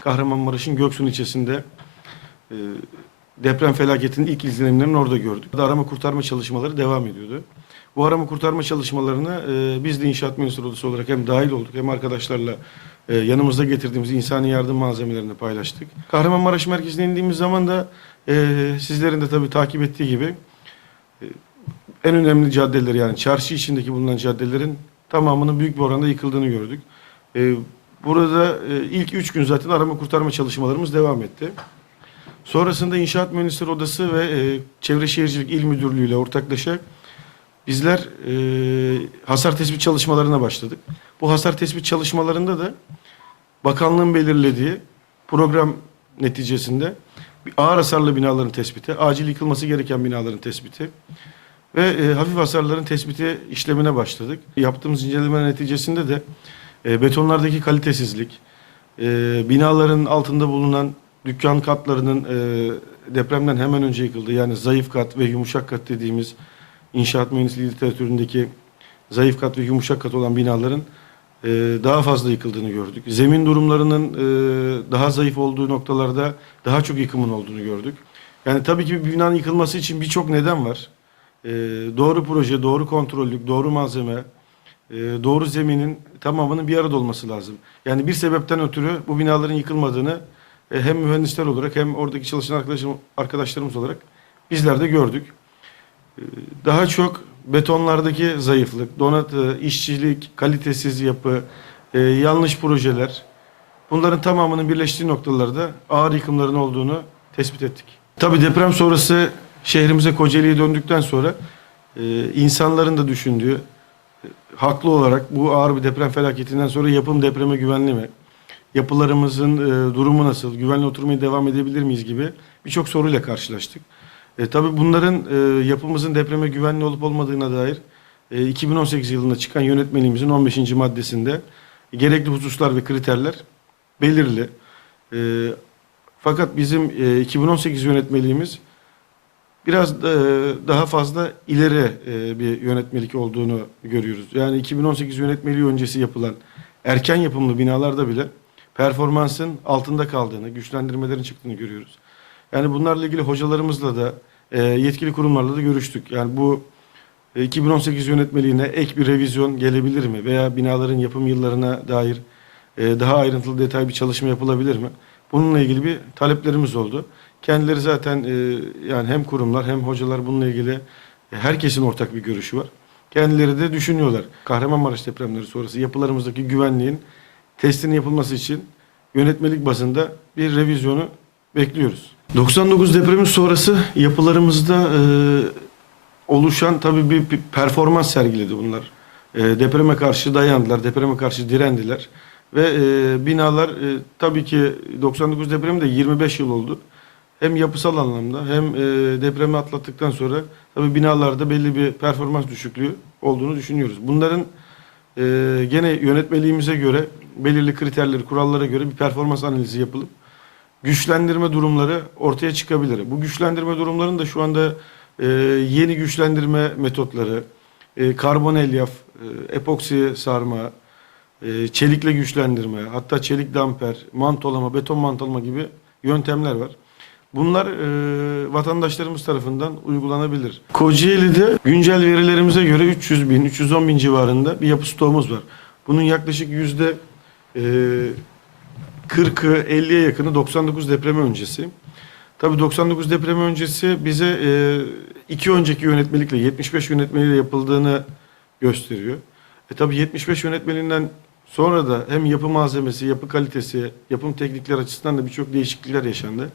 Kahramanmaraş'ın Göksun ilçesinde e, deprem felaketinin ilk izlenimlerini orada gördük. Arama kurtarma çalışmaları devam ediyordu. Bu arama kurtarma çalışmalarına e, biz de İnşaat Mühendisleri Odası olarak hem dahil olduk hem arkadaşlarla e, yanımızda getirdiğimiz insani yardım malzemelerini paylaştık. Kahramanmaraş merkezine indiğimiz zaman da e, sizlerin de tabii takip ettiği gibi e, en önemli caddeler yani çarşı içindeki bulunan caddelerin tamamının büyük bir oranda yıkıldığını gördük. E, burada e, ilk üç gün zaten arama kurtarma çalışmalarımız devam etti. Sonrasında İnşaat Mühendisleri Odası ve e, Çevre Şehircilik İl Müdürlüğü ile ortaklaşa bizler e, hasar tespit çalışmalarına başladık. Bu hasar tespit çalışmalarında da bakanlığın belirlediği program neticesinde ağır hasarlı binaların tespiti, acil yıkılması gereken binaların tespiti ve hafif hasarların tespiti işlemine başladık. Yaptığımız inceleme neticesinde de e, betonlardaki kalitesizlik, e, binaların altında bulunan dükkan katlarının e, depremden hemen önce yıkıldığı yani zayıf kat ve yumuşak kat dediğimiz inşaat mühendisliği literatüründeki zayıf kat ve yumuşak kat olan binaların e, daha fazla yıkıldığını gördük. Zemin durumlarının e, daha zayıf olduğu noktalarda daha çok yıkımın olduğunu gördük. Yani tabii ki bir binanın yıkılması için birçok neden var. E, doğru proje, doğru kontrollük, doğru malzeme, e, doğru zeminin tamamının bir arada olması lazım. Yani bir sebepten ötürü bu binaların yıkılmadığını e, hem mühendisler olarak hem oradaki çalışan arkadaşım, arkadaşlarımız olarak bizler de gördük. E, Daha çok betonlardaki zayıflık, donatı, işçilik, kalitesiz yapı, e, yanlış projeler bunların tamamının birleştiği noktalarda ağır yıkımların olduğunu tespit ettik. Tabii deprem sonrası şehrimize Kocaeli'ye döndükten sonra e, insanların da düşündüğü e, haklı olarak bu ağır bir deprem felaketinden sonra yapım depreme güvenli mi? Yapılarımızın e, durumu nasıl? Güvenli oturmaya devam edebilir miyiz gibi birçok soruyla karşılaştık. E, tabii bunların e, yapımızın depreme güvenli olup olmadığına dair e, 2018 yılında çıkan yönetmeliğimizin 15. maddesinde gerekli hususlar ve kriterler belirli. E, fakat bizim e, 2018 yönetmeliğimiz biraz e, daha fazla ileri e, bir yönetmelik olduğunu görüyoruz. Yani 2018 yönetmeliği öncesi yapılan erken yapımlı binalarda bile performansın altında kaldığını, güçlendirmelerin çıktığını görüyoruz. Yani bunlarla ilgili hocalarımızla da e, yetkili kurumlarla da görüştük. Yani bu e, 2018 yönetmeliğine ek bir revizyon gelebilir mi? Veya binaların yapım yıllarına dair daha ayrıntılı detay bir çalışma yapılabilir mi? Bununla ilgili bir taleplerimiz oldu. Kendileri zaten e, yani hem kurumlar hem hocalar bununla ilgili e, herkesin ortak bir görüşü var. Kendileri de düşünüyorlar. Kahramanmaraş depremleri sonrası yapılarımızdaki güvenliğin testinin yapılması için yönetmelik bazında bir revizyonu bekliyoruz. 99 depremi sonrası yapılarımızda e, oluşan tabii bir, bir performans sergiledi bunlar. E, depreme karşı dayandılar, depreme karşı direndiler. Ve e, binalar e, tabii ki 99 depremi de 25 yıl oldu. Hem yapısal anlamda hem e, depremi atlattıktan sonra tabii binalarda belli bir performans düşüklüğü olduğunu düşünüyoruz. Bunların e, gene yönetmeliğimize göre belirli kriterleri, kurallara göre bir performans analizi yapılıp güçlendirme durumları ortaya çıkabilir. Bu güçlendirme durumlarının da şu anda e, yeni güçlendirme metotları, e, karbon elyaf, e, epoksi sarma, e, çelikle güçlendirme, hatta çelik damper, mantolama, beton mantolama gibi yöntemler var. Bunlar e, vatandaşlarımız tarafından uygulanabilir. Kocaeli'de güncel verilerimize göre 300 bin, 310 bin civarında bir yapı stoğumuz var. Bunun yaklaşık yüzde e, 40'ı 50'ye yakını 99 depremi öncesi. Tabii 99 depremi öncesi bize e, iki önceki yönetmelikle 75 yönetmeliğiyle yapıldığını gösteriyor. E tabii 75 yönetmeliğinden sonra da hem yapı malzemesi, yapı kalitesi, yapım teknikler açısından da birçok değişiklikler yaşandı.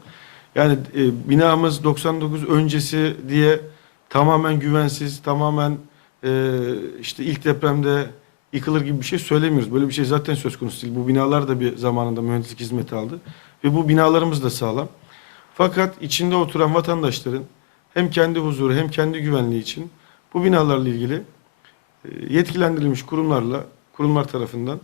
Yani e, binamız 99 öncesi diye tamamen güvensiz, tamamen e, işte ilk depremde yıkılır gibi bir şey söylemiyoruz. Böyle bir şey zaten söz konusu değil. Bu binalar da bir zamanında mühendislik hizmeti aldı. Ve bu binalarımız da sağlam. Fakat içinde oturan vatandaşların hem kendi huzuru hem kendi güvenliği için bu binalarla ilgili e, yetkilendirilmiş kurumlarla, kurumlar tarafından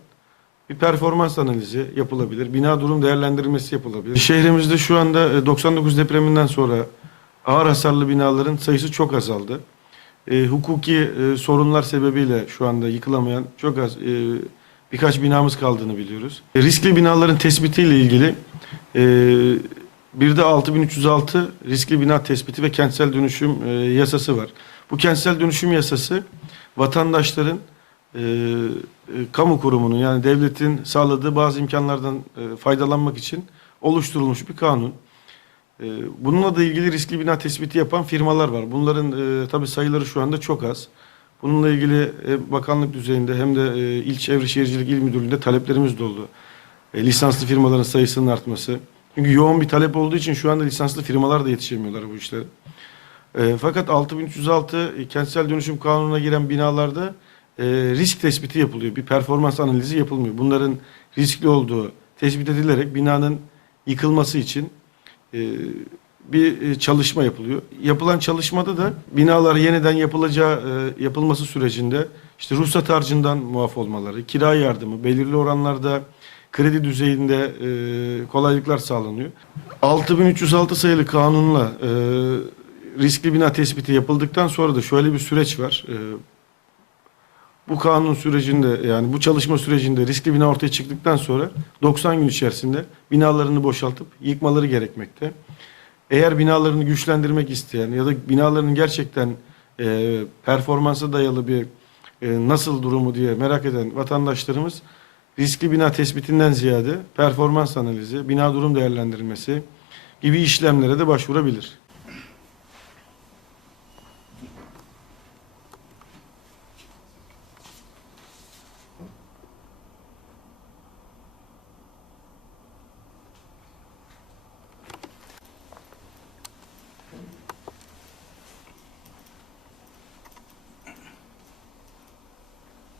bir performans analizi yapılabilir. Bina durum değerlendirilmesi yapılabilir. Şehrimizde şu anda e, 99 depreminden sonra ağır hasarlı binaların sayısı çok azaldı. E, hukuki e, sorunlar sebebiyle şu anda yıkılamayan çok az e, birkaç binamız kaldığını biliyoruz. E, riskli binaların tespitiyle ilgili Ee, bir de 6306 riskli bina tespiti ve kentsel dönüşüm e, yasası var. Bu kentsel dönüşüm yasası vatandaşların e, e, kamu kurumunun yani devletin sağladığı bazı imkanlardan e, faydalanmak için oluşturulmuş bir kanun. E, bununla da ilgili riskli bina tespiti yapan firmalar var. Bunların e, tabii sayıları şu anda çok az. Bununla ilgili hem bakanlık düzeyinde hem de e, İl Çevre Şehircilik İl Müdürlüğü'nde taleplerimiz de oldu. E, lisanslı firmaların sayısının artması. Çünkü yoğun bir talep olduğu için şu anda lisanslı firmalar da yetişemiyorlar bu işlere. E, fakat 6306 e, kentsel dönüşüm kanununa giren binalarda e, risk tespiti yapılıyor. Bir performans analizi yapılmıyor. Bunların riskli olduğu tespit edilerek binanın yıkılması için e, bir e, çalışma yapılıyor. Yapılan çalışmada da binalar yeniden yapılacağı e, yapılması sürecinde işte ruhsat harcından muaf olmaları, kira yardımı, belirli oranlarda kredi düzeyinde e, kolaylıklar sağlanıyor. 6306 sayılı kanunla e, riskli bina tespiti yapıldıktan sonra da şöyle bir süreç var. E, bu kanun sürecinde yani bu çalışma sürecinde riskli bina ortaya çıktıktan sonra 90 gün içerisinde binalarını boşaltıp yıkmaları gerekmekte. Eğer binalarını güçlendirmek isteyen ya da binaların gerçekten e, performansa dayalı bir e, nasıl durumu diye merak eden vatandaşlarımız riskli bina tespitinden ziyade performans analizi, bina durum değerlendirmesi gibi işlemlere de başvurabilir.